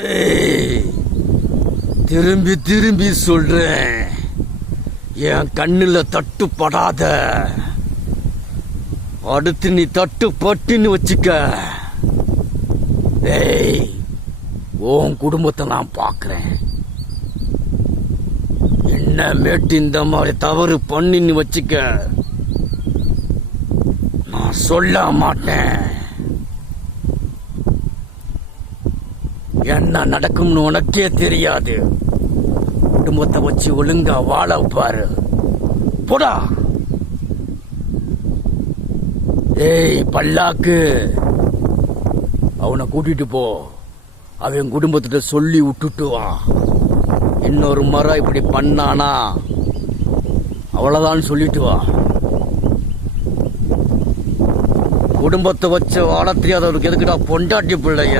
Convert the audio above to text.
ஏய், திரும்பி திரும்பி சொல்றேன், என் கண்ணுல தட்டுப்படாத. அடுத்து நீ தட்டுப்பட்டுன்னு வச்சுக்க, ஏய், உன் குடும்பத்தை நான் பாக்குறேன். என்ன மேட்டு இந்த மாதிரி தவறு பண்ணின்னு வச்சுக்க, நான் சொல்ல மாட்டேன். என்ன நடக்கும்னு உனக்கே தெரியாது. குடும்பத்தை வச்சு ஒழுங்கா வாழ பாரு. போடா. ஏய் பல்லாக்கு, அவனை கூட்டிட்டு போ. அவன் குடும்பத்திட்ட சொல்லி விட்டுட்டு வா. இன்னொரு முறை இப்படி பண்ணானா அவ்வளவுதான் சொல்லிட்டு வா. குடும்பத்தை வச்சு வாழ தெரியாதவருக்கு எதுக்குடா பொண்டாட்டி பிள்ளைய?